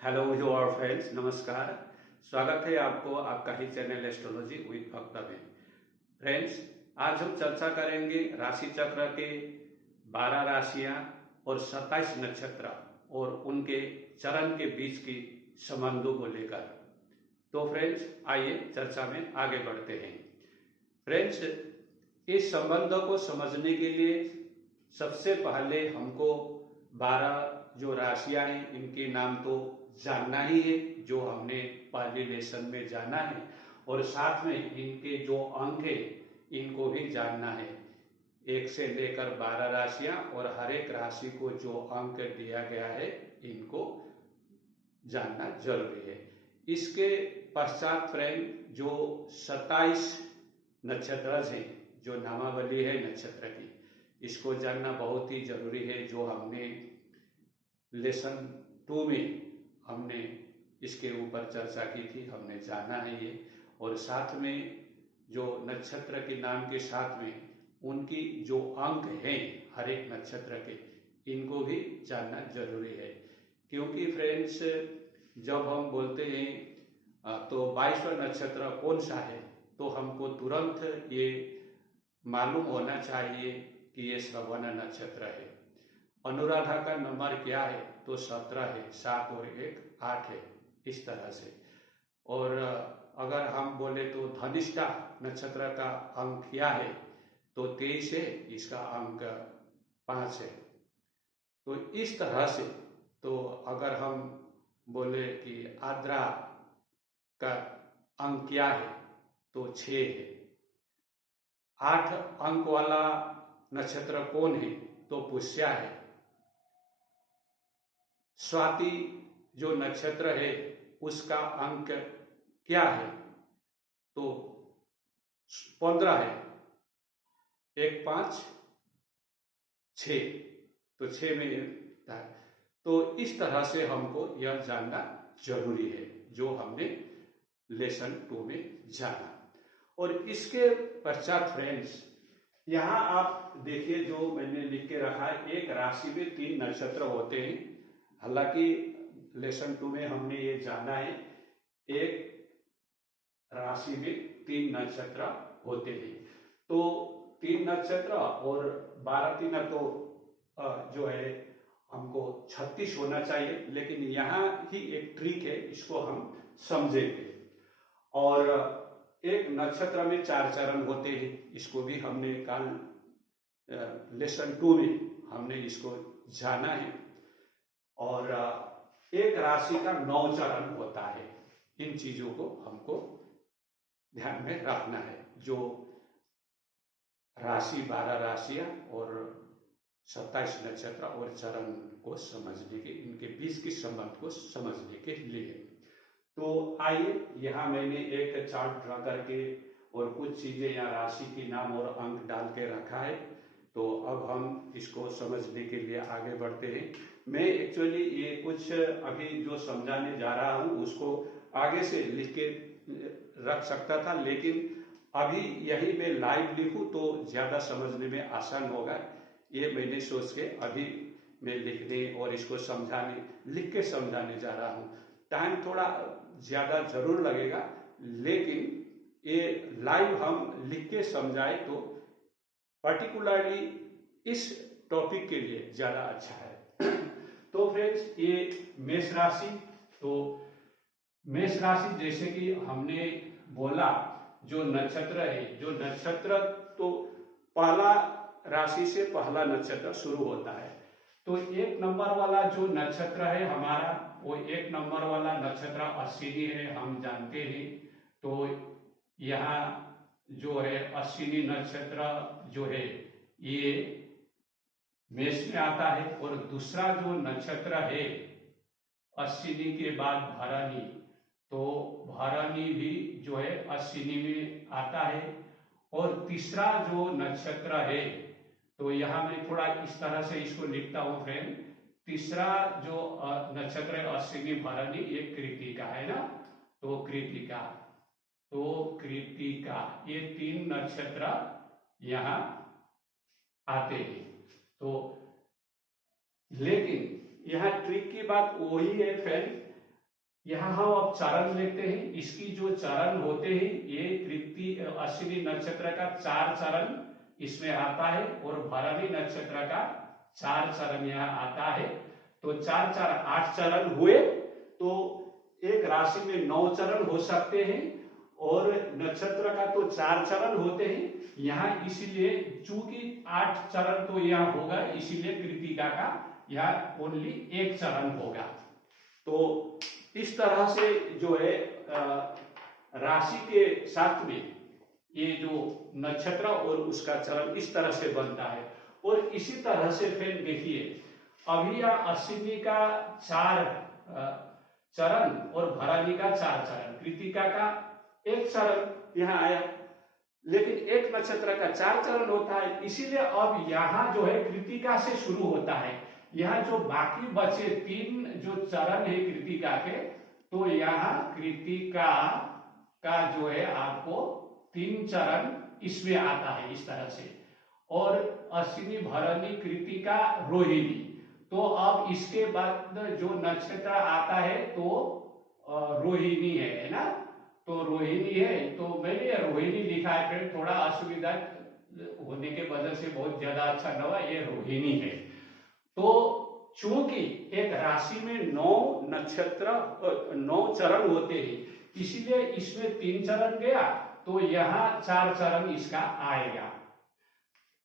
Hello your friends, नमस्कार। स्वागत है आपको आपका ही चैनल एस्ट्रोलॉजी विद भक्त में। फ्रेंड्स, आज हम चर्चा करेंगे राशि चक्र के 12 राशियां और 27 नक्षत्र और उनके चरण के बीच की संबंधों को लेकर। तो फ्रेंड्स, आइए चर्चा में आगे बढ़ते हैं। फ्रेंड्स, इस संबंध को समझने के लिए सबसे पहले हमको 12 जो राशियां हैं इनके नाम तो जानना ही है, जो हमने पहले लेसन में जाना है, और साथ में इनके जो अंक है इनको भी जानना है। 1 से लेकर 12 राशियां और हर एक राशि को जो अंक दिया गया है इनको जानना जरूरी है। इसके पश्चात फ्रेंड जो 27 नक्षत्र है, जो नामावली है नक्षत्र की, इसको जानना बहुत ही जरूरी है। जो हमने लेसन 2 में हमने इसके ऊपर चर्चा की थी, हमने जाना है ये। और साथ में जो नक्षत्र के नाम के साथ में उनकी जो अंक हैं हर एक नक्षत्र के, इनको भी जानना जरूरी है। क्योंकि फ्रेंड्स, जब हम बोलते हैं तो 22वां नक्षत्र कौन सा है, तो हमको तुरंत ये मालूम होना चाहिए कि ये श्रवण नक्षत्र है। अनुराधा का नंबर क्या है, तो 17 है, 7 और 1 8 है, इस तरह से। और अगर हम बोले तो धनिष्ठा नक्षत्र का अंक क्या है, तो 23 है, इसका अंक 5 है। तो इस तरह से, तो अगर हम बोले कि आद्रा का अंक क्या है, तो 6 है। 8 अंक वाला नक्षत्र कौन है, तो पुष्या है। स्वाति जो नक्षत्र है उसका अंक क्या है, तो 15 है। 1 5 6, तो 6 में है। तो इस तरह से हमको यह जानना जरूरी है, जो हमने लेसन 2 में जाना। और इसके पश्चात फ्रेंड्स, यहाँ आप देखिए जो मैंने लिख के रखा है, एक राशि में 3 नक्षत्र होते हैं। हालांकि लेसन 2 में हमने ये जाना है, एक राशि में 3 नक्षत्र होते हैं। तो 3 नक्षत्र और 12 3 तो जो है हमको 36 होना चाहिए। लेकिन यहाँ ही एक ट्रिक है, इसको हम समझेंगे। और एक नक्षत्र में 4 चरण होते हैं, इसको भी हमने कल लेसन 2 में हमने इसको जाना है। और एक राशि का 9 चरण होता है। इन चीजों को हमको ध्यान में रखना है। जो राशि 12 राशियां और 27 नक्षत्र और चरण को समझने के, इनके बीच के संबंध को समझने के लिए। तो आइए, यहाँ मैंने एक चार्ट ड्रा करके और कुछ चीजें यहाँ राशि के नाम और अंक डाल के रखा है। तो अब हम इसको समझने के लिए आगे बढ़ते हैं। मैं एक्चुअली ये कुछ अभी जो समझाने जा रहा हूँ उसको आगे से लिख के रख सकता था, लेकिन अभी यही मैं लाइव लिखूं तो ज्यादा समझने में आसान होगा। ये मैंने सोच के अभी मैं लिखने और इसको समझाने, लिख के समझाने जा रहा हूँ। टाइम थोड़ा ज्यादा जरूर लगेगा, लेकिन ये लाइव हम लिख के समझाए तो पर्टिकुलरली इस टॉपिक के लिए ज्यादा अच्छा है। तो फ्रेंड्स, ये मेष राशि, तो मेष राशि जैसे कि हमने बोला, जो नक्षत्र है, जो नक्षत्र तो पहला राशि से पहला नक्षत्र शुरू होता है। तो 1 नंबर वाला जो नक्षत्र है हमारा, वो 1 नंबर वाला नक्षत्र अश्विनी है, हम जानते हैं। तो यहाँ जो है अश्विनी नक्षत्र जो है ये मेष में आता है। और दूसरा जो नक्षत्र है अश्विनी के बाद भरणी, तो भरणी भी जो है अश्विनी में आता है। और तीसरा जो नक्षत्र है, तो यहाँ मैं थोड़ा इस तरह से इसको लिखता हूं फ्रेंड। तीसरा जो नक्षत्र है अश्विनी भरणी, ये कृतिका है ना, तो कृतिका, तो कृतिका, ये 3 नक्षत्र यहाँ आते हैं। तो लेकिन यहाँ ट्रिक की बात वही है फ्रेंड, यहाँ हम अब चरण लेते हैं। इसकी जो चरण होते हैं ये अश्विनी नक्षत्र का 4 चरण इसमें आता है और भरणी नक्षत्र का 4 चरण यहाँ आता है। तो 4 4 8 चरण हुए। तो एक राशि में 9 चरण हो सकते हैं और नक्षत्र का तो 4 चरण होते हैं यहाँ, इसीलिए चूंकि 8 चरण तो यहाँ होगा, इसीलिए कृतिका का यहाँ ओनली 1 चरण होगा। तो इस तरह से जो है राशि के साथ में ये जो नक्षत्र और उसका चरण इस तरह से बनता है। और इसी तरह से फिर देखिए अभी यह अश्विनी का 4 चरण और भरणी का 4 चरण, कृतिका का 1 चरण यहाँ आया, लेकिन एक नक्षत्र का 4 चरण होता है। इसीलिए अब यहाँ जो है कृतिका से शुरू होता है। यहाँ जो बाकी बचे 3 जो चरण है कृतिका के, तो यहाँ कृतिका का जो है आपको 3 चरण इसमें आता है इस तरह से। और अश्विनी भरणी कृतिका रोहिणी, तो अब इसके बाद जो नक्षत्र आता है तो रोहिणी है ना। तो रोहिणी है, तो मैंने रोहिणी लिखा है फ्रेंड, थोड़ा असुविधा होने के वजह से बहुत ज्यादा अच्छा न हुआ, ये रोहिणी है। तो चूंकि एक राशि में 9 नक्षत्र 9 चरण होते हैं, इसीलिए इसमें 3 चरण गया तो यहाँ 4 चरण इसका आएगा।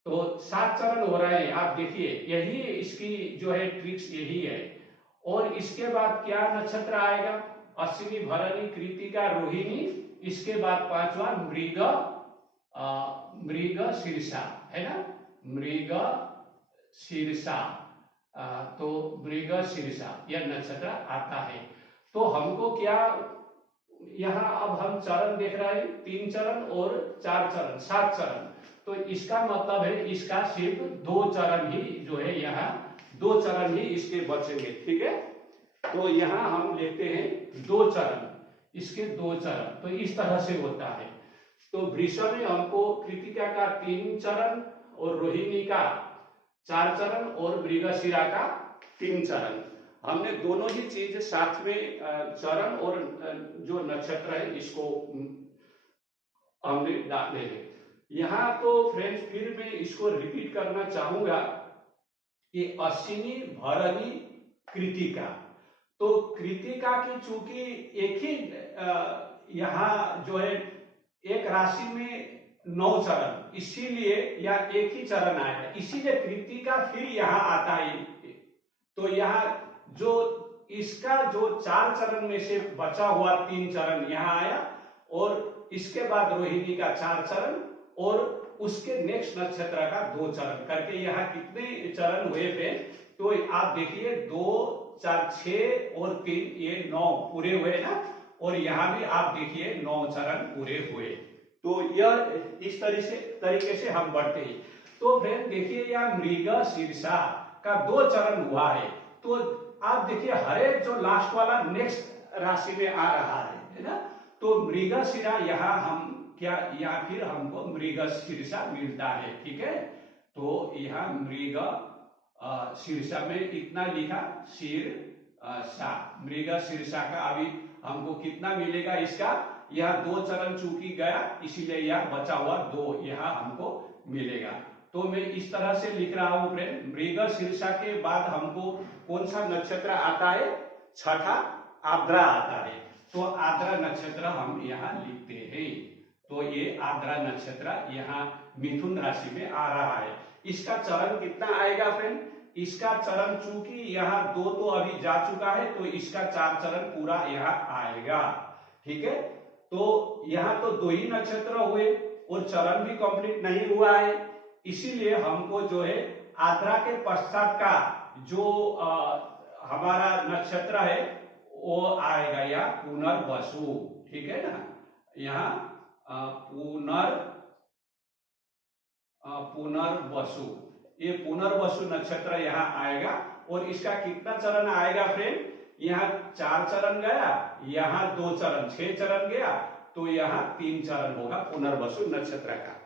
तो 7 चरण हो रहे हैं। आप देखिए यही इसकी जो है ट्रिक्स यही है। और इसके बाद क्या नक्षत्र आएगा? अश्विनी भरणी कृतिका रोहिणी, इसके बाद 5वां मृग शीर्षा है ना, मृग शीर्षा। तो मृग शीर्षा यह नक्षत्र आता है। तो हमको क्या यहाँ अब हम चरण देख रहे हैं, 3 चरण और 4 चरण, 7 चरण। तो इसका मतलब है इसका सिर्फ 2 चरण ही जो है, यहाँ 2 चरण ही इसके बचेंगे। ठीक है, तो यहाँ हम लेते हैं 2 चरण, इसके 2 चरण। तो इस तरह से होता है। तो वृषभ में हमको कृतिका का 3 चरण और रोहिणी का 4 चरण और मृगशिरा का 3 चरण। हमने दोनों ही चीज साथ में चरण और जो नक्षत्र है इसको हमने डाले हैं यहाँ। तो फ्रेंड्स फिर मैं इसको रिपीट करना चाहूंगा कि अश्विनी भरणी कृतिका, तो कृतिका की चूंकि एक ही यहाँ जो है एक राशि में 9 चरण, इसीलिए या एक ही चरण आएगा, इसीलिए कृतिका फिर यहाँ आता है। तो यहाँ जो इसका जो 4 चरण में से बचा हुआ 3 चरण यहाँ आया और इसके बाद रोहिणी का 4 चरण और उसके नेक्स्ट नक्षत्र का 2 चरण करके यहाँ कितने चरण हुए थे? तो आप देखिए 2 4 6 और 3 ये 9 पूरे हुए ना, और यहाँ भी आप देखिए 9 चरण पूरे हुए। तो यह इस तरीके से हम बढ़ते हैं। तो फ्रेंड देखिए यहाँ मृग शीर्षा का 2 चरण हुआ है। तो आप देखिए हर एक जो लास्ट वाला नेक्स्ट राशि में आ रहा है ना। तो मृगशिरा यहाँ हम क्या, या फिर हमको मृग शीर्षा मिलता है। ठीक है, तो यहाँ मृग शीर्षा में इतना लिखा शीर्षा, मृग शीर्षा का अभी हमको कितना मिलेगा इसका, यह 2 चरण चूंकि गया इसीलिए यह बचा हुआ 2 यहाँ हमको मिलेगा। तो मैं इस तरह से लिख रहा हूं फ्रेंड, मृग शीर्षा के बाद हमको कौन सा नक्षत्र आता है? छठा आर्द्रा आता है। तो आर्द्रा नक्षत्र हम यहाँ लिखते हैं। तो ये आर्द्रा नक्षत्र यहाँ मिथुन राशि में आ रहा है। इसका चरण कितना आएगा फ्रेंड? इसका चरण चूंकि यहाँ 2 तो अभी जा चुका है, तो इसका 4 चरण पूरा यहाँ आएगा। ठीक है, तो यहाँ तो 2 ही नक्षत्र हुए और चरण भी कंप्लीट नहीं हुआ है, इसीलिए हमको जो है आर्द्रा के पश्चात का जो हमारा नक्षत्र है वो आएगा या पुनर्वसु। ठीक है ना, यहाँ पुनर्वसु, ये पुनर्वसु नक्षत्र यहाँ आएगा। और इसका कितना चरण आएगा फ्रेंड? यहाँ 4 चरण गया, यहाँ 2 चरण, 6 चरण गया, तो यहाँ 3 चरण होगा पुनर्वसु नक्षत्र का।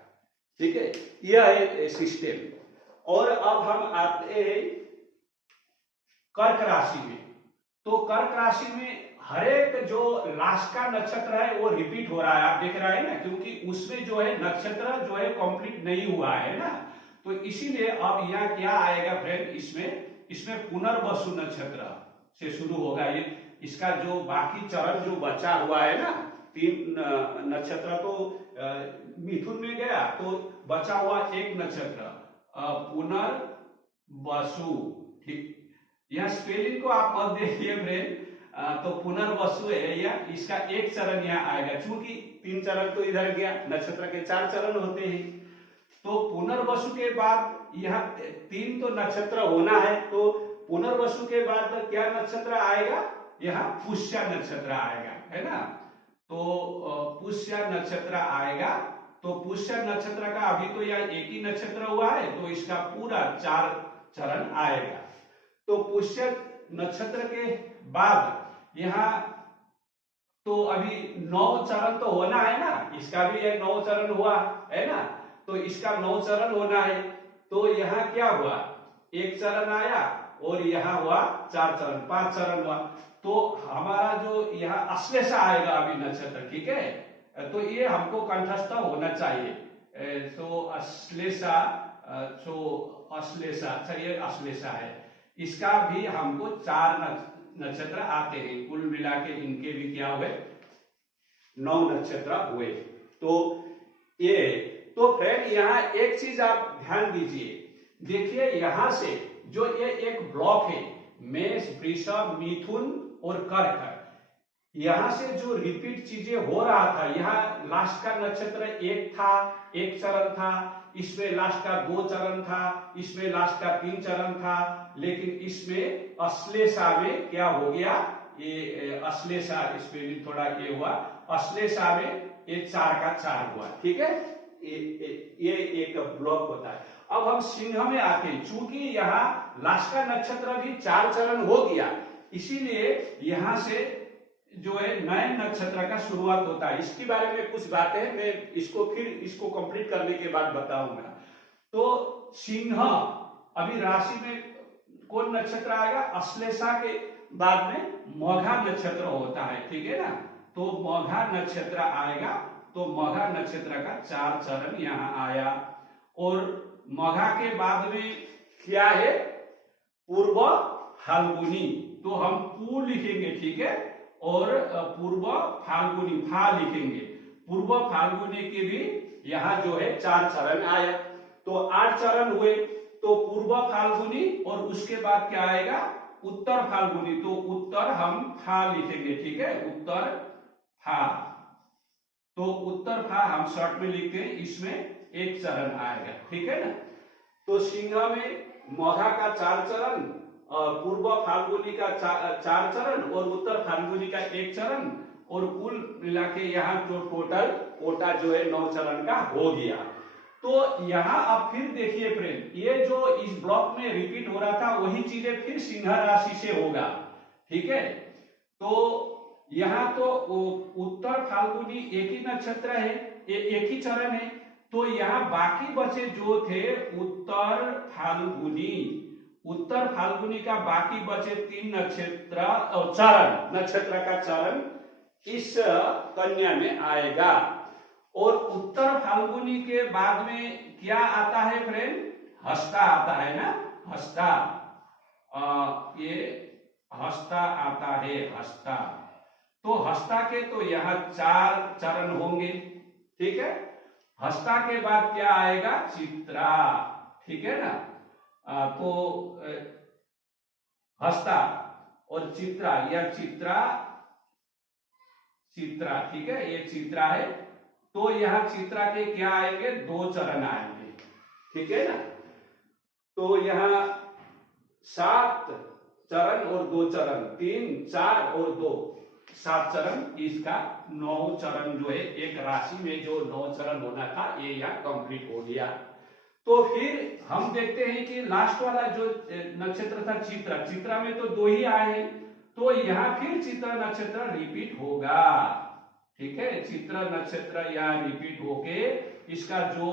ठीक है, यह है सिस्टम। और अब हम आते हैं कर्क राशि में। तो कर्क राशि में हर एक जो लास्ट का नक्षत्र है वो रिपीट हो रहा है, आप देख रहे हैं ना, क्योंकि उसमें जो है नक्षत्र जो है कंप्लीट नहीं हुआ है ना। तो इसीलिए अब यहाँ क्या आएगा फ्रेंड, इसमें पुनर्वसु नक्षत्र से शुरू होगा। ये इसका जो बाकी चरण जो बचा हुआ है ना, 3 नक्षत्र तो मिथुन में गया, तो बचा हुआ एक नक्षत्र पुनर्वसु। ठीक, यह स्पेलिंग को आप मत देखिए फ्रेंड, तो पुनर्वसु है या इसका एक चरण यहाँ आएगा, चूंकि 3 चरण तो इधर गया, नक्षत्र के 4 चरण होते हैं। तो पुनर्वसु के बाद यहाँ 3 तो नक्षत्र होना है, तो पुनर्वसु के बाद क्या नक्षत्र आएगा, यहाँ पुष्य नक्षत्र आएगा, है ना। तो पुष्य नक्षत्र आएगा, तो पुष्य नक्षत्र का अभी तो यहाँ एक ही नक्षत्र हुआ है, तो इसका पूरा 4 चरण आएगा। तो पुष्य नक्षत्र के बाद यहाँ तो अभी 9 चरण तो होना है ना, इसका भी एक 9 चरण हुआ है ना, तो इसका 9 चरण होना है। तो यहाँ क्या हुआ, एक चरण आया और यहाँ हुआ 4 चरण, 5 चरण हुआ। तो हमारा जो यहाँ अश्लेषा आएगा अभी नक्षत्र, ठीक है, तो ये हमको कंठस्थ होना चाहिए। तो अश्लेषा, तो अश्लेषा, अच्छा ये अश्लेषा है, इसका भी हमको 4 नक्षत्र आते हैं, कुल मिला के इनके भी क्या हुए, 9 नक्षत्र हुए। तो ये तो फ्रेंड यहाँ एक चीज आप ध्यान दीजिए, देखिए यहां से जो ये एक ब्लॉक है, मेष, वृषभ, मिथुन और कर्क, यहां से जो रिपीट चीजें हो रहा था, यहाँ लास्ट का नक्षत्र एक था, एक चरण था, इसमें लास्ट का 2 चरण था, इसमें लास्ट का 3 चरण था, लेकिन इसमें अश्लेषा में क्या हो गया, ये अश्लेषा, इसमें भी थोड़ा ये हुआ, अश्लेषा में ये 4 का 4 हुआ, ठीक है, ये एक ब्लॉक होता है। अब हम सिंह में आते हैं, चूंकि यहाँ लास्ट का नक्षत्र भी 4 चरण हो गया, इसीलिए यहां से जो है नए नक्षत्र का शुरुआत होता है। इसके बारे में कुछ बातें मैं इसको कंप्लीट करने के बाद बताऊंगा। तो सिंह अभी राशि में कौन नक्षत्र आएगा, अश्लेषा के बाद में मघा नक्षत्र होता है, ठीक है ना। तो मघा नक्षत्र आएगा, तो मघा नक्षत्र का 4 चरण यहाँ आया, और मघा के बाद में क्या है, पूर्व फाल्गुनी, तो हम पू लिखेंगे, ठीक है, और पूर्व फाल्गुनी फा लिखेंगे। पूर्व फाल्गुनी के भी यहाँ जो है 4 चरण आए, तो 8 चरण हुए। तो पूर्व फाल्गुनी और उसके बाद क्या आएगा, उत्तर फाल्गुनी, तो उत्तर हम फा लिखेंगे, ठीक है, उत्तर फा। तो उत्तर फा हम शॉर्ट में लिखते हैं, इसमें एक चरण आएगा, ठीक है ना। तो सिंह में मघा का 4 चरण, पूर्व फाल्गुनी का 4 चरण और उत्तर फाल्गुनी का 1 चरण, और कुल मिला के यहाँ जो टोटल कोटा जो है 9 चरण का हो गया। तो यहाँ अब फिर देखिए फ्रेंड, ये जो इस ब्लॉक में रिपीट हो रहा था वही चीजें फिर सिंह राशि से होगा, ठीक है। तो यहाँ तो उत्तर फाल्गुनी एक ही नक्षत्र है, एक ही चरण है, तो यहाँ बाकी बचे जो थे उत्तर फाल्गुनी का बाकी बचे 3 नक्षत्र और चरण, नक्षत्र का चरण इस कन्या में आएगा। और उत्तर फाल्गुनी के बाद में क्या आता है फ्रेंड, हस्ता आता है ना, हस्ता, ये हस्ता आता है, हस्ता। तो हस्ता के तो यहाँ 4 चरण होंगे, ठीक है। हस्ता के बाद क्या आएगा, चित्रा, ठीक है ना। तो हस्ता और चित्रा, यह चित्रा, ठीक है, ये चित्रा है। तो यहाँ चित्रा के क्या आएंगे, 2 चरण आएंगे, ठीक है ना। तो यहाँ 7 चरण और 2 चरण, 3, 4 और 2, 7 चरण, इसका 9 चरण जो है, एक राशि में जो 9 चरण होना था ये यहाँ कंप्लीट हो गया। तो फिर हम देखते हैं कि लास्ट वाला जो नक्षत्र था चित्रा में तो 2 ही आए हैं, तो यहाँ फिर चित्रा नक्षत्र रिपीट होगा, ठीक है। चित्रा नक्षत्र यहाँ रिपीट होके इसका जो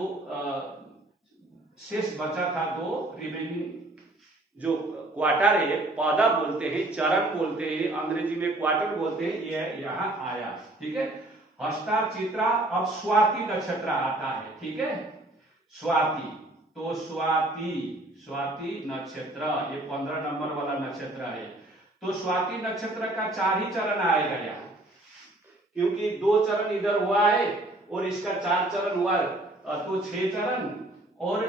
शेष बचा था 2 रिमेनिंग जो क्वार्टर है, पौधा बोलते हैं, चरण बोलते हैं, अंग्रेजी में क्वार्टर बोलते हैं, ये यहाँ आया। ठीक है, हस्ता चित्रा। अब स्वाति नक्षत्र आता है। ठीक है, स्वाति, तो स्वाति नक्षत्र, ये 15 नंबर वाला नक्षत्र है। तो स्वाति नक्षत्र का 4 ही चरण आएगा यहाँ, क्योंकि 2 चरण इधर हुआ है और इसका 4 चरण हुआ, तो 6 चरण। और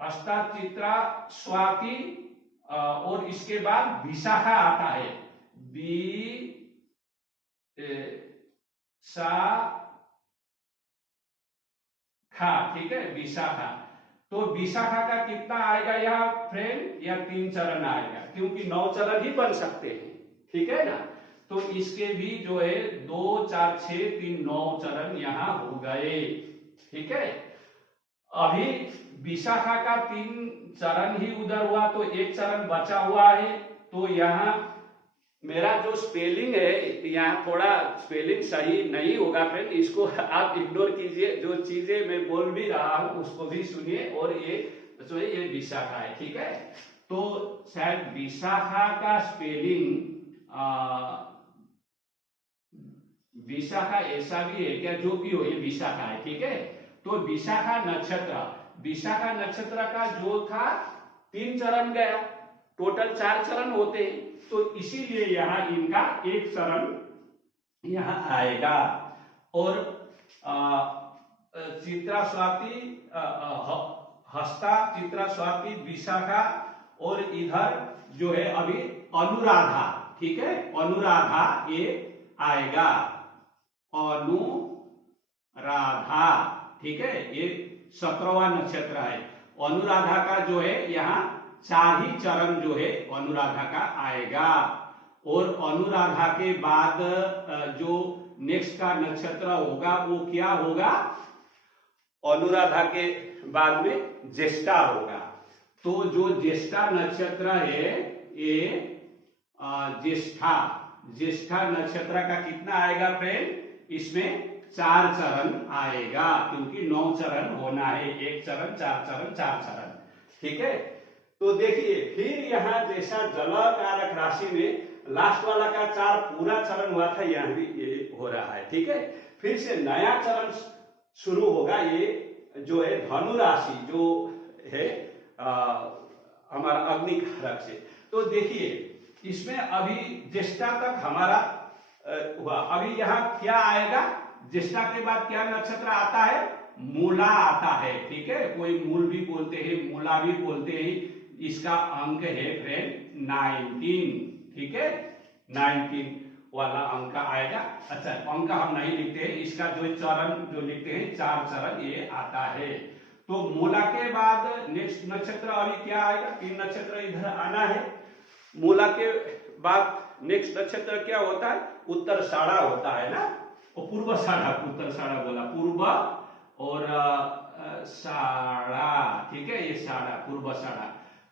हस्ता चित्रा स्वाति, और इसके बाद विशाखा आता है, ठीक है, विशाखा। तो विशाखा का कितना आएगा यहाँ फ्रेंड, या 3 चरण आएगा, क्योंकि 9 चरण ही बन सकते हैं। ठीक है ना, तो इसके भी जो है 2 4 6 3 9 चरण यहाँ हो गए। ठीक है, अभी विशाखा का 3 चरण ही उधर हुआ, तो 1 चरण बचा हुआ है। तो यहाँ मेरा जो स्पेलिंग है, यहाँ थोड़ा स्पेलिंग सही नहीं होगा फ्रेंड, इसको आप इग्नोर कीजिए। जो चीजें मैं बोल भी रहा हूं उसको भी सुनिए। और ये जो है ये विशाखा है। ठीक है, तो शायद विशाखा का स्पेलिंग विशाखा ऐसा भी है क्या, जो भी हो ये विशाखा है। ठीक है, तो विशाखा नक्षत्र का जो था 3 चरण गया, टोटल 4 चरण होते हैं, तो इसीलिए यहाँ इनका 1 चरण यहाँ आएगा। और चित्रा स्वाति, हस्ता चित्रा स्वाति विशाखा, और इधर जो है अभी अनुराधा। ठीक है, अनुराधा ये आएगा, अनुराधा। ठीक है, ये 17वां नक्षत्र है। अनुराधा का जो है यहाँ 4 ही चरण जो है अनुराधा का आएगा। और अनुराधा के बाद जो नेक्स्ट का नक्षत्र होगा वो क्या होगा, अनुराधा के बाद में ज्येष्ठा होगा। तो जो ज्येष्ठा नक्षत्र है ये ज्येष्ठा नक्षत्र का कितना आएगा फ्रेंड, इसमें 4 चरण आएगा, क्योंकि 9 चरण होना है, 1 चरण 4 चरण 4 चरण। ठीक है, तो देखिए फिर यहाँ जैसा जल कारक राशि में लास्ट वाला का 4 पूरा चरण हुआ था, यहाँ भी ये हो रहा है। ठीक है, फिर से नया चरण शुरू होगा, ये जो है धनु राशि जो है हमारा अग्नि कारक से। तो देखिए इसमें अभी ज्येष्ठा तक हमारा हुआ। अभी यहाँ क्या आएगा, ज्येष्ठा के बाद क्या नक्षत्र आता है, मूला आता है। ठीक है, कोई मूल भी बोलते हैं, मूला भी बोलते हैं। इसका अंक है फ्रेंड 19। ठीक है, 19 वाला अंक आएगा। अच्छा, अंक हम नहीं लिखते हैं, इसका जो चरण जो लिखते हैं 4 चरण ये आता है। तो मूला के बाद नेक्स्ट नक्षत्र अभी क्या आएगा, 3 नक्षत्र इधर आना है। मूला के बाद नेक्स्ट नक्षत्र क्या होता है, उत्तराषाढ़ा होता है ना, और पूर्वाषाढ़ा, उत्तराषाढ़ा बोला, पूर्व और साढ़ा। ठीक है, ये साढ़ा, पूर्वाषाढ़ा।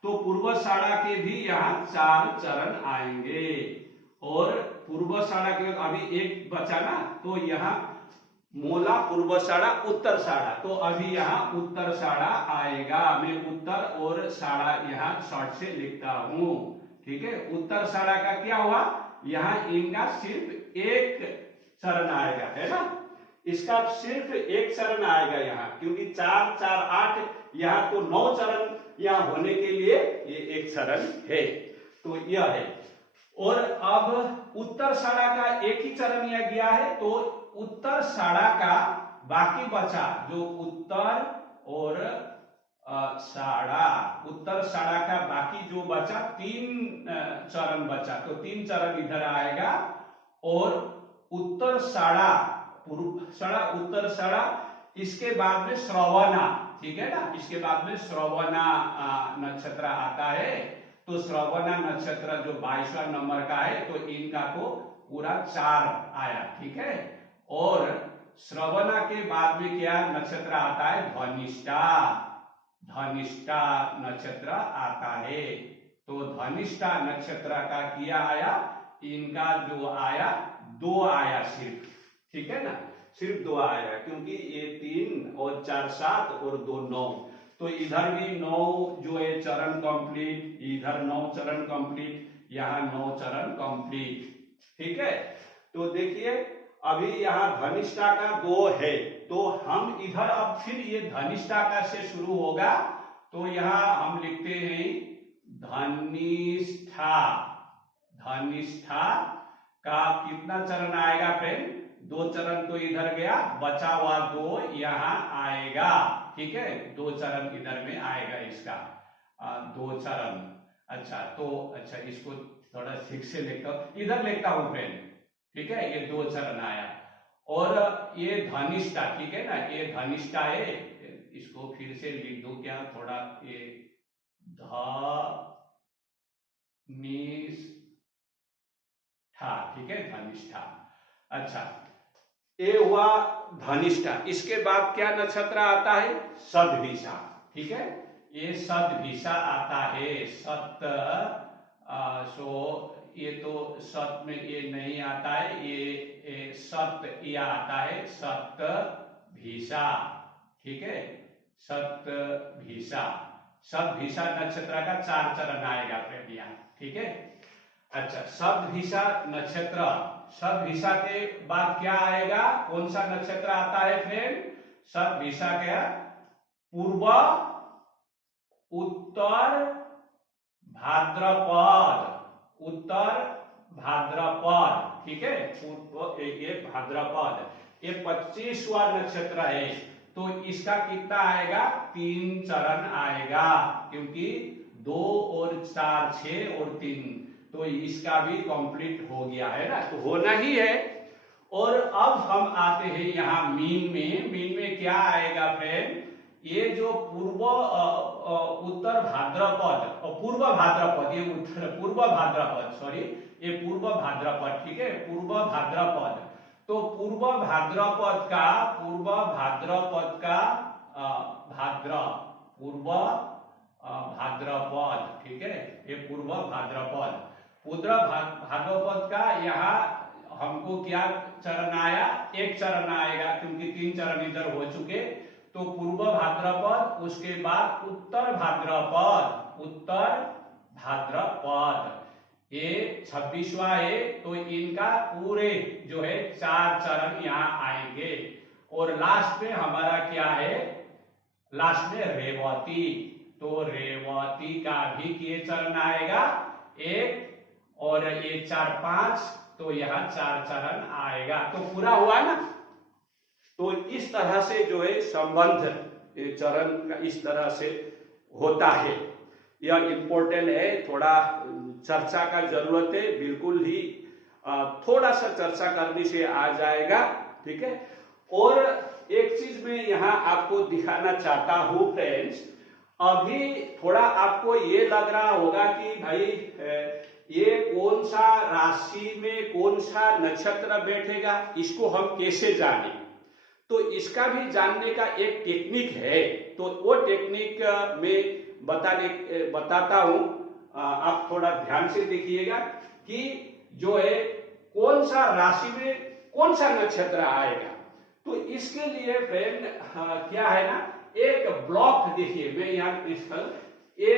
तो पूर्वाषाढ़ा के भी यहाँ 4 चरण आएंगे। और पूर्वाषाढ़ा के अभी एक बचा ना, तो यहाँ मूला, पूर्वाषाढ़ा, उत्तराषाढ़ा। तो अभी यहाँ उत्तराषाढ़ा आएगा। मैं उत्तर और साढ़ा यहाँ शॉर्ट से लिखता हूँ। ठीक है, उत्तराषाढ़ा का क्या हुआ, यहाँ इनका सिर्फ 1 चरण आएगा, है ना, इसका सिर्फ 1 चरण आएगा यहाँ, क्योंकि 4 4 8 यहाँ तो 9 चरण यहाँ होने के लिए ये 1 चरण है। तो यह है। और अब उत्तराषाढ़ा का 1 ही चरण यह गया है, तो उत्तराषाढ़ा का बाकी बचा जो उत्तर और उत्तराषाढ़ा का बाकी जो बचा 3 चरण बचा, तो 3 चरण इधर आएगा। और उत्तराषाढ़ा, पूर्वाषाढ़ा, उत्तराषाढ़ा, इसके बाद में श्रवणा। ठीक है ना, इसके बाद में श्रवणा नक्षत्र आता है। तो श्रवणा नक्षत्र जो 22वां नंबर का है, तो इनका तो पूरा 4 आया। ठीक है, और श्रवणा के बाद में क्या नक्षत्र आता है, धनिष्ठा नक्षत्र आता है। तो धनिष्ठा नक्षत्र का किया आया, इनका जो आया 2 आया सिर्फ। ठीक है ना, सिर्फ 2 आया, क्योंकि ये 3 और 4 7 और 2 9। तो इधर भी 9 जो है चरण कंप्लीट, इधर 9 चरण कंप्लीट, यहाँ 9 चरण कंप्लीट। ठीक है, तो देखिए अभी यहाँ धनिष्ठा का 2 है, तो हम इधर अब फिर ये धनिष्ठा का से शुरू होगा, तो यहाँ हम लिखते हैं धनिष्ठा। धनिष्ठा का कितना चरण आएगा फ्रेंड? 2 चरण तो इधर गया, बचा हुआ 2 यहाँ आएगा। ठीक है, 2 चरण इधर में आएगा इसका, 2 चरण। अच्छा इसको थोड़ा ठीक से इधर लिखता हूं फ्रेंड। ठीक है, ये 2 चरण आया, और ये धनिष्ठा, ठीक है ना, ये धनिष्ठा है, इसको फिर से लिख दो क्या, थोड़ा ये धनिष्ठा। ठीक है, धनिष्ठा। अच्छा, ये हुआ धनिष्ठा। इसके बाद क्या नक्षत्र आता है? सदभिषा। ठीक है, ये सदभिषा आता है। ये तो सत में ये नहीं आता है, ये सत ये आता है, सतभिषा। ठीक है, सतभिषा। सतभिषा नक्षत्र का 4 चरण आएगा फ्रेंड यहाँ। ठीक है, अच्छा सतभिषा नक्षत्र, सतभिषा के बाद क्या आएगा? कौन सा नक्षत्र आता है फ्रेंड? सतभिषा के पूर्व उत्तर भाद्रपद, उत्तर भाद्रपद। ठीक है, ये भाद्रपद, ये 25वां नक्षत्र है, तो इसका कितना आएगा? 3 चरण आएगा, क्योंकि 2 और 4 6 और 3, तो इसका भी कंप्लीट हो गया है ना, तो होना ही है। और अब हम आते हैं यहाँ मीन में। मीन में क्या आएगा फ्रेंड? ये जो पूर्व उत्तर भाद्रपद और पूर्व भाद्रपद, ये उत्तर पूर्व भाद्रपद, सॉरी ये पूर्व भाद्रपद। ठीक है, पूर्व भाद्रपद, तो पूर्व भाद्रपद का पूर्व भाद्रपद। ठीक है, ये पूर्व भाद्रपद का यहाँ हमको क्या चरण आया? 1 चरण आएगा, क्योंकि 3 चरण इधर हो चुके, तो पूर्व भाद्रपद, उसके बाद उत्तर भाद्रपद, ये 26वां है, तो इनका पूरे जो है 4 चरण यहाँ आएंगे। और लास्ट में हमारा क्या है? लास्ट में रेवती, तो रेवती का भी ये चरण आएगा 1, और ये 4 5, तो यहाँ 4 चरण आएगा, तो पूरा हुआ ना। तो इस तरह से जो है संबंध चरण का इस तरह से होता है। यह इंपॉर्टेंट है, थोड़ा चर्चा का जरूरत है, बिल्कुल ही थोड़ा सा चर्चा करने से आ जाएगा। ठीक है, और एक चीज मैं यहाँ आपको दिखाना चाहता हूँ फ्रेंड्स, अभी थोड़ा आपको ये लग रहा होगा कि भाई ये कौन सा राशि में कौन सा नक्षत्र बैठेगा, इसको हम कैसे जाने? तो इसका भी जानने का एक टेक्निक है, तो वो टेक्निक में बताता हूं, आप थोड़ा ध्यान से देखिएगा कि जो है कौन सा राशि में कौन सा नक्षत्र आएगा। तो इसके लिए फ्रेंड क्या है ना, एक ब्लॉक देखिए, मैं यहाँ ये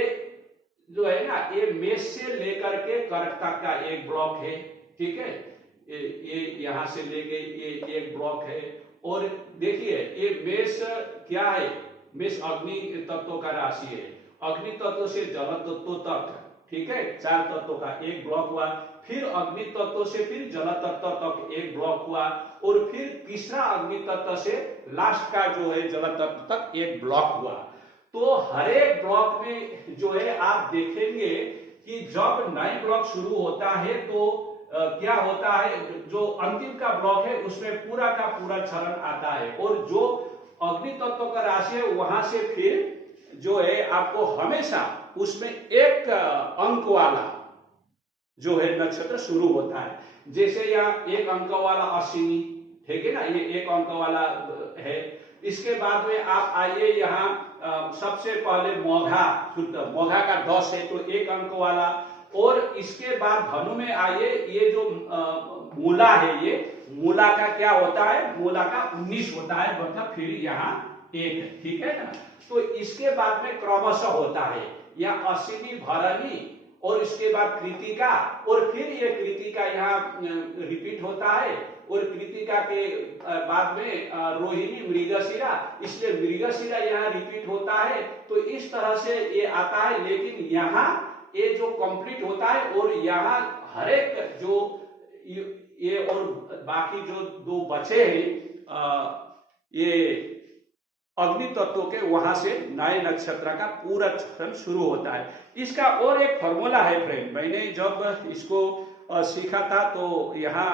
जो है ना, ये मेष से लेकर के कर्क तक का एक ब्लॉक है। ठीक है, ये यहाँ से लेके ये एक ब्लॉक है, और देखिए ये मेष क्या है? मेष अग्नि तत्व का राशि है, अग्नि तत्व से जल तत्व तक। ठीक है, 4 तत्वों का एक ब्लॉक हुआ, फिर अग्नि तत्व से फिर जल तत्व तक एक ब्लॉक हुआ, और फिर तीसरा अग्नि तत्व से लास्ट का जो है जल तत्व तक एक ब्लॉक हुआ। तो हर एक ब्लॉक में जो है आप देखेंगे कि जब नए ब्लॉक शुरू होता है तो क्या होता है, जो अंतिम का ब्लॉक है उसमें पूरा का पूरा चरण आता है, और जो अग्नि तत्व का राशि है वहां से फिर जो है आपको हमेशा उसमें एक अंक वाला जो है नक्षत्र शुरू होता है। जैसे यहाँ 1 अंक वाला अश्विनी, ठीक है ना, ये 1 अंक वाला है। इसके बाद में आप आइए यहाँ सबसे पहले मोघा, शुद्ध मोघा का 10 है, तो 1 अंक वाला। और इसके बाद धनु में आइए, ये जो मूला है, ये मूला का क्या होता है? मूला का 19 होता है, मतलब फिर यहाँ एक, ठीक है ना। तो इसके बाद में क्रमशः होता है या असीमी भरणी और इसके बाद कृतिका और फिर ये कृतिका यहाँ रिपीट होता है और कृतिका के बाद में रोहिणी मृगशिरा, इसलिए मृगशिरा यहाँ रिपीट होता है। तो इस तरह से ये आता है, लेकिन यहाँ ये जो कंप्लीट होता है और यहाँ हर एक जो ये और बाकी जो दो बचे हैं ये अग्नि तत्व के, वहां से नए नक्षत्र का पूरा चक्र शुरू होता है। इसका और एक फॉर्मूला है फ्रेंड, मैंने जब इसको सीखा था तो यहाँ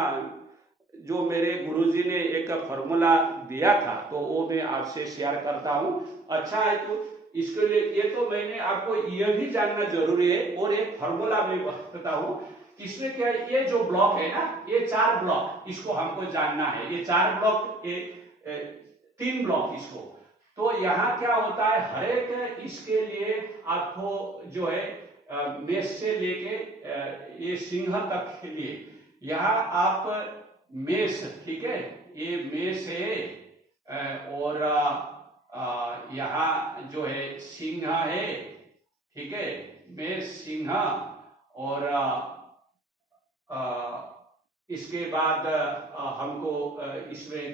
जो मेरे गुरुजी ने एक फॉर्मूला दिया था तो वो मैं आपसे शेयर करता हूँ। अच्छा है, तो इसके लिए ये तो मैंने आपको यह भी जानना जरूरी है और एक फॉर्मूला मैं बताता हूँ। इसमें क्या है, ये जो ब्लॉक है ना, ये 4 ब्लॉक इसको हमको जानना है। ये 4 ब्लॉक, 3 ब्लॉक इसको। तो यहाँ क्या होता है, हर एक इसके लिए आपको जो है मेष से लेके ये सिंह तक के लिए यहाँ आप मेष, ठीक है, ये मेष है और यहाँ जो है सिंह है, ठीक है, मेष सिंह और इसके बाद हमको इसमें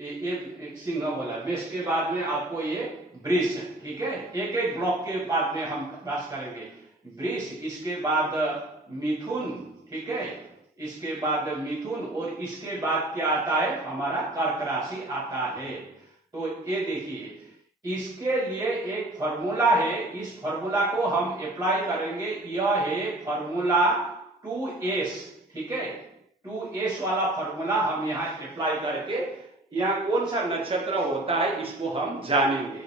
ये सिंह बोला, मेष के बाद में आपको ये वृष, ठीक है, एक एक ब्लॉक के बाद में हम बात करेंगे। वृष, इसके बाद मिथुन, ठीक है, इसके बाद मिथुन और इसके बाद क्या आता है, हमारा कर्क राशि आता है। तो ये देखिए, इसके लिए एक फॉर्मूला है, इस फॉर्मूला को हम अप्लाई करेंगे। यह है फॉर्मूला 2s, ठीक है, 2s वाला फॉर्मूला हम यहाँ अप्लाई करके यहाँ कौन सा नक्षत्र होता है इसको हम जानेंगे।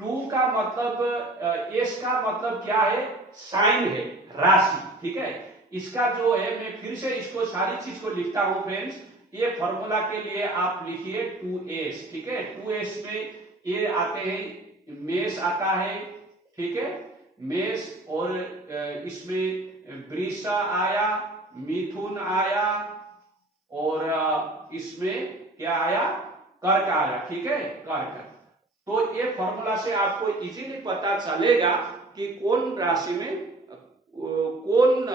2 का मतलब, s का मतलब क्या है, साइन है, राशि, ठीक है। इसका जो है, मैं फिर से इसको सारी चीज को लिखता हूं फ्रेंड्स। ये फॉर्मूला के लिए आप लिखिए 2s, ठीक है। 2s में ये आते हैं, मेष आता है, ठीक है, मेष और इसमें वृष आया, मिथुन आया और इसमें क्या आया, कर्क आया, ठीक है, कर्क। तो ये फॉर्मूला से आपको इजीली पता चलेगा कि कौन राशि में कौन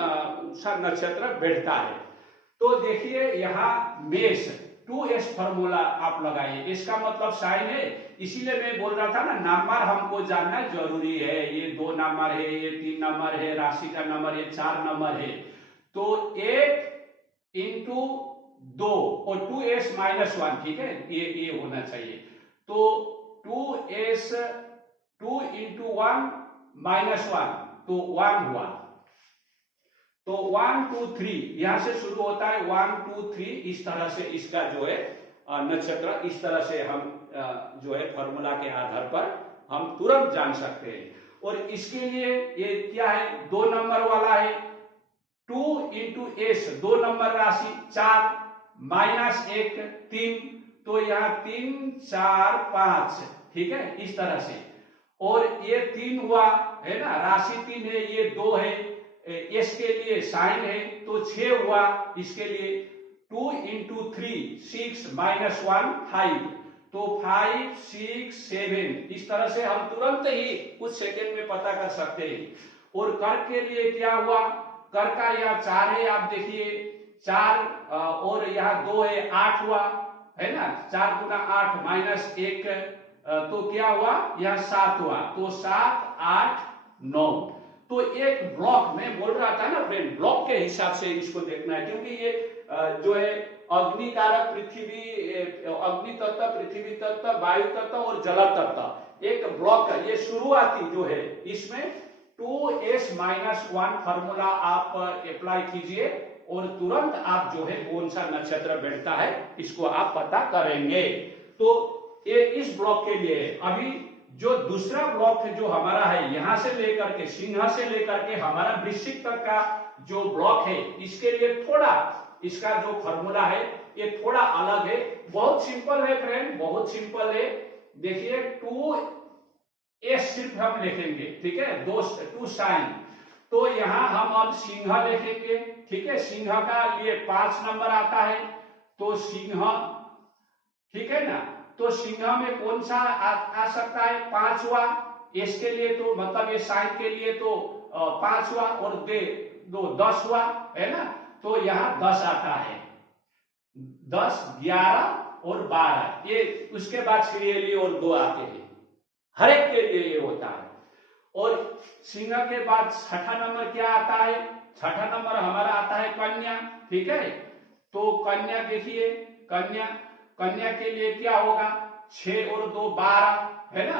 सा नक्षत्र बैठता है। तो देखिए यहाँ मेष, 2s फॉर्मूला आप लगाइए, इसका मतलब साइन है, इसीलिए मैं बोल रहा था ना, नंबर हमको जानना जरूरी है। ये 2 नंबर है, ये 3 नंबर है, राशि का नंबर ये 4 नंबर है। तो 1 इंटू 2 और 2s माइनस 1, ठीक है, ये होना चाहिए। तो 2s 2 इंटू 1 माइनस 1 तो 1 हुआ। तो 1 2 3 यहां से शुरू होता है, 1 2 3, इस तरह से इसका जो है नक्षत्र, इस तरह से हम जो है फॉर्मूला के आधार पर हम तुरंत जान सकते हैं। और इसके लिए ये क्या है, 2 नंबर वाला है, 2 इंटू एस, 2 नंबर राशि 4 माइनस 1 3, तो यहाँ 3 4 5, ठीक है, इस तरह से। और ये 3 हुआ है ना, राशि 3 है, ये 2 है, एस के लिए साइन है तो 6 हुआ। इसके लिए 2 इंटू 3 6 माइनस 1 5, तो 5 6 7, इस तरह से हम तुरंत ही कुछ सेकेंड में पता कर सकते हैं। और कर्क के लिए क्या हुआ, कर्क का यहाँ 4 है, आप देखिए 4 और यहाँ 2 है, 8 हुआ है ना, 4 गुना 8 माइनस 1, तो क्या हुआ, यहाँ 7 हुआ, तो 7 8 9। तो एक ब्लॉक में बोल रहा था ना फ्रेंड, ब्लॉक के हिसाब से इसको देखना है, क्योंकि ये जो है अग्नि कारक पृथ्वी, अग्नि तत्व, पृथ्वी तत्व, वायु तत्व और जल तत्व, एक ब्लॉक है। ये शुरुआती जो है इसमें 2s माइनस 1 फॉर्मूला आप अप्लाई कीजिए और तुरंत आप जो है कौन सा नक्षत्र बैठता है इसको आप पता करेंगे। तो ये इस ब्लॉक के लिए। अभी जो दूसरा ब्लॉक है जो हमारा है, यहां से लेकर के सिंह से लेकर के हमारा वृश्चिक तक का जो ब्लॉक है, इसके लिए थोड़ा इसका जो फॉर्मूला है ये थोड़ा अलग है। बहुत सिंपल है फ्रेंड, बहुत सिंपल है। देखिए 2s सिर्फ हम लिखेंगे, ठीक है, 2 साइन। तो यहां हम अब सिंह लिखेंगे, ठीक है, सिंह का लिए 5 नंबर आता है, तो सिंह, ठीक है ना, तो सिंह में कौन सा आ सकता है? 5 हुआ। एस के लिए तो मतलब ये साइन के लिए तो 5 हुआ और दे 2 10 हुआ, है ना। तो यहाँ 10 आता है, 10, 11 और 12, ये उसके बाद सीरियली और 2 आते हैं, हर एक के लिए ये होता है। और सिंह के बाद छठा नंबर क्या आता है? छठा नंबर हमारा आता है कन्या, ठीक है। तो कन्या देखिए, कन्या कन्या के लिए क्या होगा? 6 और 2 12, है ना।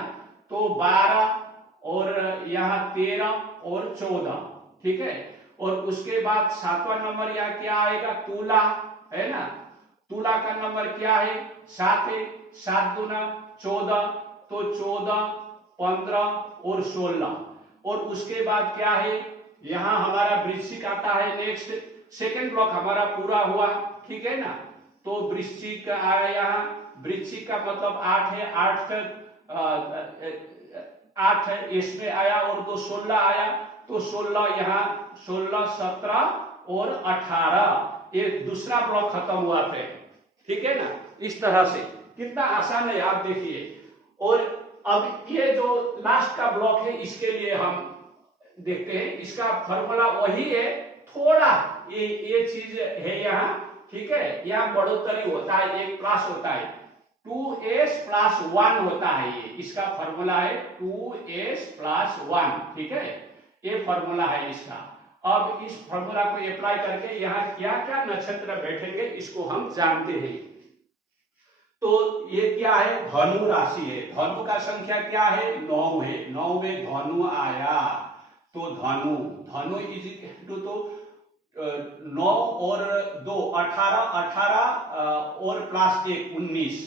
तो 12 और यहाँ 13 और 14, ठीक है। और उसके बाद 7वां नंबर यहाँ क्या आएगा? तुला, है ना। तुला का नंबर क्या है? 7 है। 7 दूना 14, तो 14, 15 और 16। और उसके बाद क्या है? यहाँ हमारा वृश्चिक आता है नेक्स्ट। सेकेंड ब्लॉक हमारा पूरा हुआ, ठीक है ना। तो वृश्चिक आया यहाँ, वृश्चिक का मतलब 8 है, 8 है इसमें आया और 2 16 आया, तो 16 यहाँ 16, 17 और 18, ये दूसरा ब्लॉक खत्म हुआ थे, ठीक है ना। इस तरह से कितना आसान है आप देखिए। और अब ये जो लास्ट का ब्लॉक है इसके लिए हम देखते हैं, इसका फॉर्मूला वही है, थोड़ा ये चीज है यहाँ, ठीक है। यहाँ बढ़ोतरी होता है, एक प्लस होता है, 2s + 1 होता है, ये इसका फॉर्मूला है 2s + 1, ठीक है। ये फॉर्मूला है इसका। अब इस फॉर्मूला को अप्लाई करके यहाँ क्या क्या नक्षत्र बैठेंगे इसको हम जानते हैं। तो ये क्या है? धनु राशि है। धनु का संख्या क्या है? 9 है। 9 में धनु आया, तो धनु धनु इज इक्वल टू 9 और 2 18, 18 और +1 19,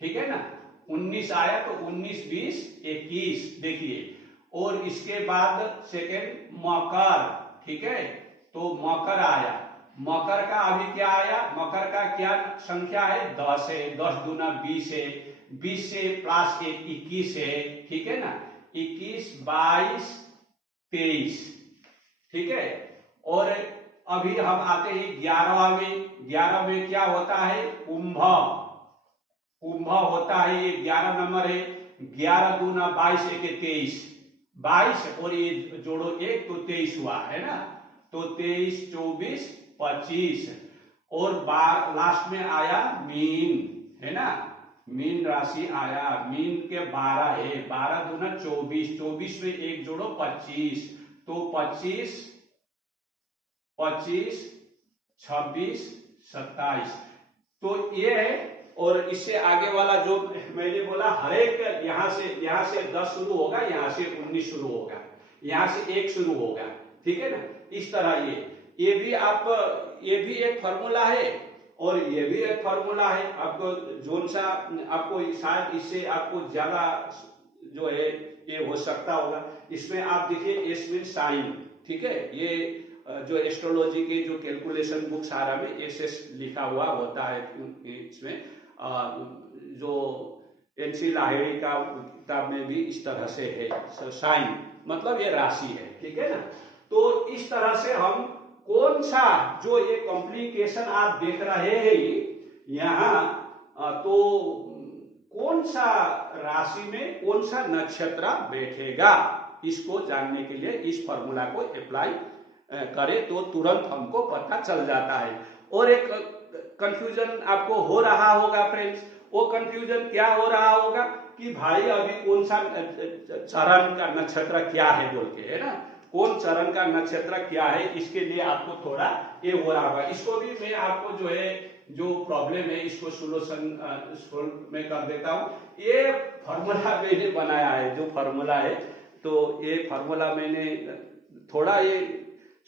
ठीक है ना। 19 आया, तो 19, 20, 21 देखिए। और इसके बाद सेकेंड मकर, ठीक है। तो मकर आया, मकर का अभी क्या आया? मकर का क्या संख्या है? 10 है। 10 दूना 20 है, 20 से +1 21 है, ठीक है ना। 21, 22, 23, ठीक है। और अभी हम आते हैं 11वां में। 11 में क्या होता है? कुंभ, कुंभ होता है, ये 11 नंबर है। 11 दूना 22, 1 23, 22 और ये जोड़ो 1 तो 23 हुआ, है ना। तो 23, 24, 25 और लास्ट में आया मीन, है ना। मीन राशि आया, मीन के 12 है। 12 दूना 24, 24 में 1 जोड़ो 25, तो 25, 26, 26, 27, तो ये है। और इससे आगे वाला जो मैंने बोला, हर एक यहां से 10 शुरू होगा, यहां से 19 शुरू होगा, यहां से 1 शुरू होगा, ठीक है ना। इस तरह ये भी एक फॉर्मूला है और ये भी एक फॉर्मूला है। आपको जोन सा आपको शायद इससे आपको ज्यादा जो है ये हो सकता होगा। इसमें आप देखिए, इसमें साइन, ठीक है। ये जो एस्ट्रोलॉजी के जो कैलकुलेशन बुक सारा में एसएस लिखा हुआ होता है इसमें। जो एनसी लाहिड़ी का किताब में भी इस तरह से है, साइन मतलब ये राशि है, ठीक है ना। तो इस तरह से हम कौन सा जो ये कॉम्प्लिकेशन आप देख रहे हैं यहाँ, तो कौन सा राशि में कौन सा नक्षत्र बैठेगा, इसको जानने के लिए इस फॉर्मूला को अप्लाई करें तो तुरंत हमको पता चल जाता है। और एक कंफ्यूजन आपको हो रहा होगा फ्रेंड्स, वो कंफ्यूजन क्या हो रहा होगा कि भाई अभी कौन सा चरण का नक्षत्र क्या है बोल के, है ना। कौन चरण का नक्षत्र क्या है, इसके लिए आपको थोड़ा ये हो रहा होगा। इसको भी मैं आपको जो है जो प्रॉब्लम है इसको सोल्व में कर देता हूँ। ये फॉर्मूला मैंने बनाया है, जो फॉर्मूला है, तो ये फॉर्मूला मैंने थोड़ा ये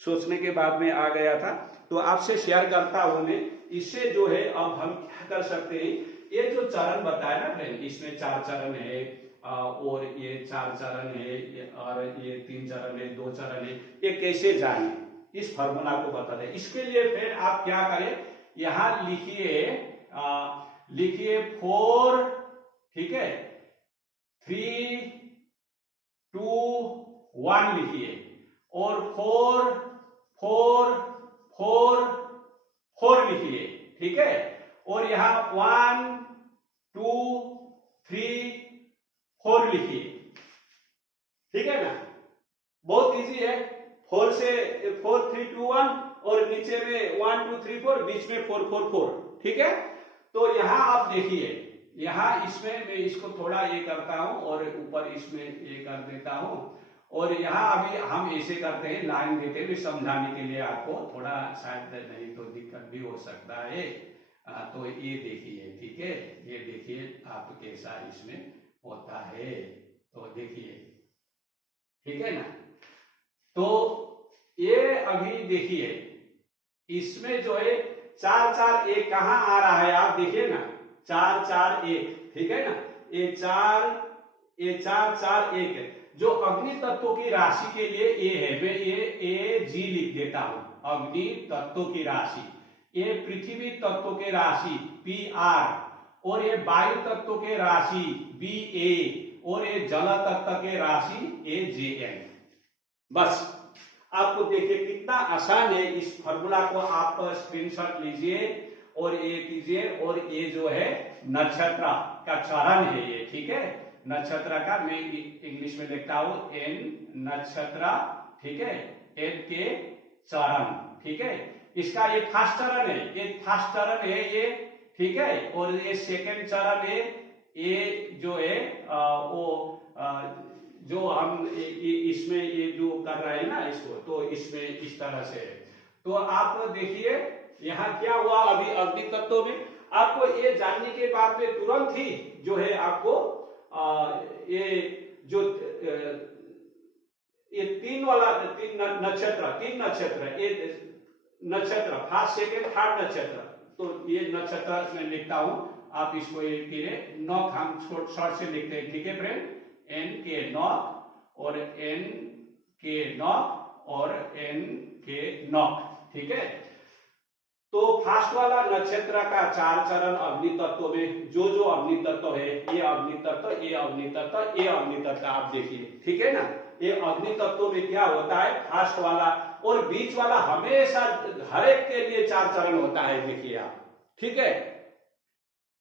सोचने के बाद में आ गया था, तो आपसे शेयर करता हूं मैं। इससे जो है अब हम क्या कर सकते हैं, ये जो चरण बताया ना फ्रेंड, इसमें 4 चरण है और ये 4 चरण है और ये 3 चरण है, 2 चरण है, ये कैसे जाने, इस फॉर्मूला को बता दें। इसके लिए फिर आप क्या करें, यहां लिखिए 4, ठीक है, 3, 2, 1 लिखिए और 4, 4, 4, 4 लिखिए, ठीक है। और यहाँ 1, 2, लिखिए, ठीक है ना, बहुत इजी है। 4 से 4 3 2 1 और नीचे में 1 2 3 4, बीच में 4 4 4, ठीक है। तो यहाँ आप देखिए, यहाँ इसमें मैं इसको थोड़ा ये करता हूं और ऊपर इसमें ये कर देता हूं, और यहाँ अभी हम ऐसे करते हैं, लाइन देते हैं समझाने के लिए आपको, थोड़ा शायद नहीं तो दिक्कत भी हो सकता है। तो ये देखिए, ठीक है, ये देखिए आप कैसा इसमें होता है, तो देखिए, ठीक है ना। तो ये अभी देखिए, इसमें जो है 4 4 1 कहां आ रहा है, आप देखिए ना, 4 4 1, ठीक है ना, ये 4 4 1 जो अग्नि तत्वों की राशि के लिए ए है, मैं ये जी लिख देता हूं, अग्नि तत्वों की राशि। ये पृथ्वी तत्व के राशि पी आर, और ये वायु तत्व के राशि बी ए, और ये जल तत्व के राशि ए जे एन। बस आपको देखिए कितना आसान है, इस फॉर्मूला को आप स्क्रीनशॉट लीजिए और ये कीजिए, और ये जो है नक्षत्र का चरण है ये, ठीक है, नक्षत्र का मैं इंग्लिश में लिखता हूं एन नक्षत्र, ठीक है, एन के चरण, ठीक है। इसका ये फर्स्ट चरण है, ये फर्स्ट चरण है ये, ठीक है, और ये सेकंड चरण है, ये जो है वो जो हम इसमें ये जो कर रहे हैं ना इसको, तो इसमें इस तरह से है। तो आप देखिए यहाँ क्या हुआ, अभी अग्नि तत्व में आपको ये जानने के बाद में तुरंत ही जो है आपको ये जो ये तीन नक्षत्र ये नक्षत्र फर्स्ट सेकंड थर्ड नक्षत्र, तो ये नक्षत्र मैं लिखता हूं, आप इसको ये नॉक हम शॉर्ट से लिखते हैं, ठीक है फ्रेंड, एन के नॉक और एन के नॉक और एन के नॉक, ठीक है। तो फर्स्ट वाला नक्षत्र का 4 चरण अग्नि तत्व में, जो जो अग्नि तत्व है, ये अग्नि तत्व, ये अग्नि तत्व, ये अग्नि तत्व, आप देखिए, ठीक है ना। ये अग्नि तत्व में क्या होता है, फर्स्ट वाला और बीच वाला हमेशा हर एक के लिए 4 चरण होता है, देखिए आप, ठीक है।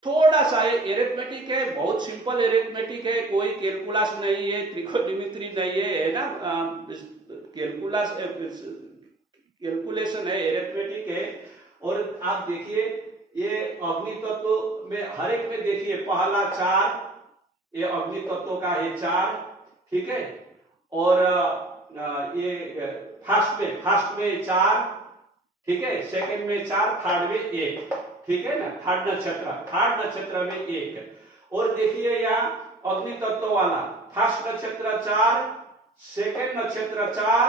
थोड़ा सा ये एरिथमेटिक है, बहुत सिंपल एरिथमेटिक है, कोई कैलकुलस नहीं है, त्रिकोणमिति नहीं है ना, कैलकुलेशन है, एरिथमेटिक है। और आप देखिए ये अग्नि तत्व में हर एक में देखिए, पहला 4, ये अग्नि तत्व का है 4, ठीक है, और ये फर्स्ट में 4, ठीक है, सेकंड में 4, थर्ड में 1, ठीक है ना, थर्ड नक्षत्र में 1। और देखिए यहाँ अग्नि तत्व वाला फर्स्ट नक्षत्र 4, सेकंड नक्षत्र 4,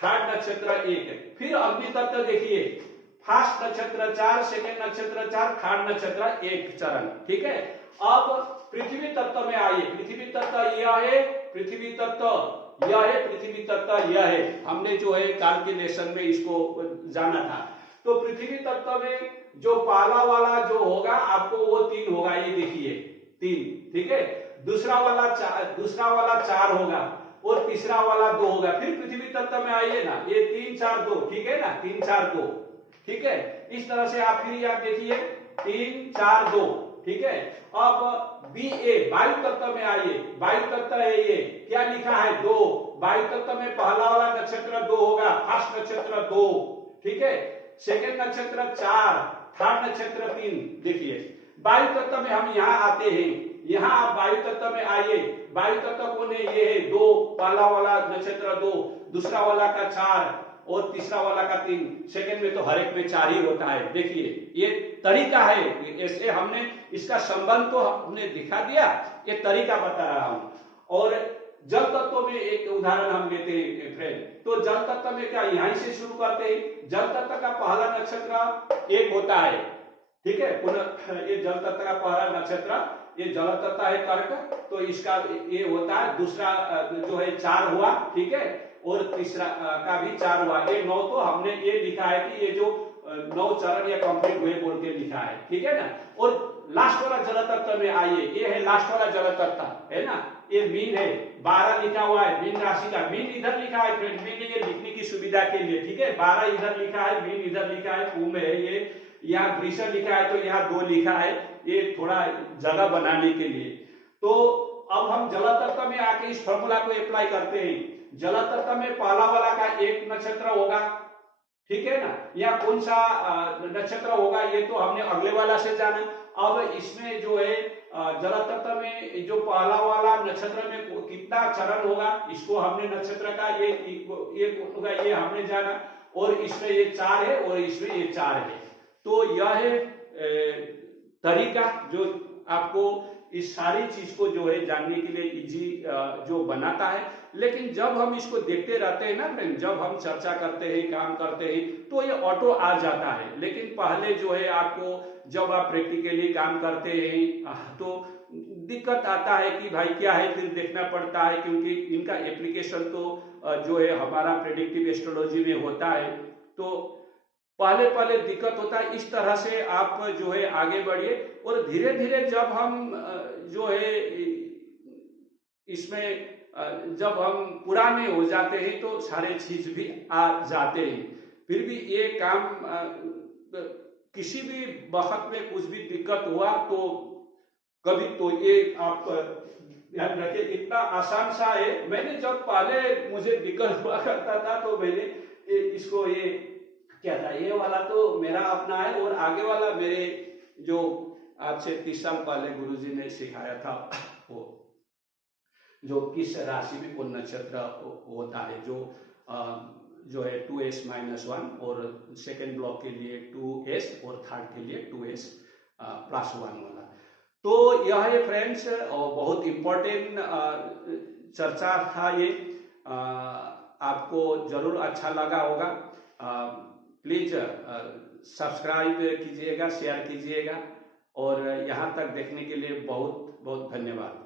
थर्ड नक्षत्र 1, फिर अग्नि तत्व देखिए, फर्स्ट नक्षत्र 4, सेकंड नक्षत्र 4, थर्ड नक्षत्र 1 चरण, ठीक है। अब पृथ्वी तत्व में आइए, पृथ्वी तत्व यह है, पृथ्वी तत्व यह है, पृथ्वी तत्व यह है, हमने जो है कैलकुलेशन में इसको जाना था। तो पृथ्वी तत्व में जो पहला वाला जो होगा आपको वो 3 होगा, ये देखिए 3, ठीक है, दूसरा वाला 4 होगा, और तीसरा वाला 2 होगा। फिर पृथ्वी तत्व में आइए ना, ये 3 4 2, ठीक है ना, 3 4 2, ठीक है, इस तरह से आप फिर यहाँ देखिए 3 4 2, ठीक है। अब बी ए वायु तत्व में आइए, वायु तत्व है ये, क्या लिखा है 2, वायु तत्व में पहला वाला नक्षत्र 2 होगा, फर्स्ट नक्षत्र 2, ठीक है, सेकंड नक्षत्र 4, थर्ड नक्षत्र 3। देखिए वायु तत्व में हम यहाँ आते हैं, यहाँ आप वायु तत्व में आइए, वायु तत्व कौन है, ये है 2, पहला वाला नक्षत्र 2, दूसरा वाला का 4 और तीसरा वाला का 3, सेकंड में तो हर एक में 4 ही होता है। देखिए ये तरीका है, ऐसे हमने इसका संबंध तो हमने दिखा दिया, ये तरीका बता रहा हूं। और जल तत्व में एक उदाहरण हम लेते हैं फ्रेंड, तो जल तत्व में क्या, यहीं से शुरू करते हैं। जल तत्व का पहला नक्षत्र 1 होता है, ठीक है, पुनः ये जल तत्व का पहला नक्षत्र, ये जल तत्व है कर्क, तो इसका ये होता है, दूसरा जो है 4 हुआ, ठीक है, और तीसरा का भी 4 हुआ, ये 9, तो हमने ये लिखा है कि ये जो 9 चरण या कंप्लीट हुए बोल के लिखा है, ठीक है ना। और लास्ट वाला जल तत्व में आइए, ये है लास्ट वाला जल तत्व, है ना, ये मीन है, 12 लिखा हुआ है, मीन राशि का, मीन इधर लिखा है फ्रेंड, मीन ये लिखने की सुविधा के लिए, ठीक है, 12 इधर लिखा है, मीन इधर लिखा है, कुंभ है ये, यहाँ वृषभ लिखा है तो यहाँ 2 लिखा है, ये थोड़ा जगह बनाने के लिए। तो अब हम जल तत्व में आके इस फॉर्मूला को अप्लाई करते हैं। जल तत्व में पहला वाला का एक नक्षत्र होगा, ठीक है ना, या कौन सा नक्षत्र होगा ये तो हमने अगले वाला से जाना। अब इसमें जो है जल तत्व में जो पहला वाला नक्षत्र में कितना चरण होगा, इसको हमने नक्षत्र का ये होगा ये हमने जाना, और इसमें ये 4 है और इसमें ये 4 है। तो यह है तरीका जो आपको इस सारी चीज को जो है जानने के लिए इजी जो बनाता है। लेकिन जब हम इसको देखते रहते हैं ना फ्रेंड, जब हम चर्चा करते हैं, काम करते हैं, तो ये ऑटो आ जाता है। लेकिन पहले जो है आपको जब आप प्रैक्टिकली काम करते हैं तो दिक्कत आता है कि भाई क्या है, फिर देखना पड़ता है, क्योंकि इनका एप्लीकेशन तो जो है हमारा प्रेडिक्टिव एस्ट्रोलॉजी में होता है। तो पहले दिक्कत होता है। इस तरह से आप जो है आगे बढ़िए, और धीरे धीरे जब हम जो है इसमें जब हम पुराने हो जाते हैं तो सारे चीज भी आ जाते हैं। फिर भी ये काम किसी भी वक्त में कुछ भी दिक्कत हुआ तो कभी तो ये आप ध्यान रखिए, इतना आसान सा है। मैंने जब पहले मुझे दिक्कत हुआ करता था तो मैंने इसको ये क्या था, ये वाला तो मेरा अपना है, और आगे वाला मेरे जो आज से 30 साल पहले गुरुजी ने सिखाया था, वो जो किस राशि में कौन नक्षत्र होता है, जो है 2s-1, और सेकेंड ब्लॉक के लिए 2s और थर्ड के लिए 2s+1 वाला। तो यह है फ्रेंड्स, बहुत इंपॉर्टेंट चर्चा था ये, आपको जरूर अच्छा लगा होगा। प्लीज सब्सक्राइब कीजिएगा, शेयर कीजिएगा, और यहाँ तक देखने के लिए बहुत बहुत धन्यवाद।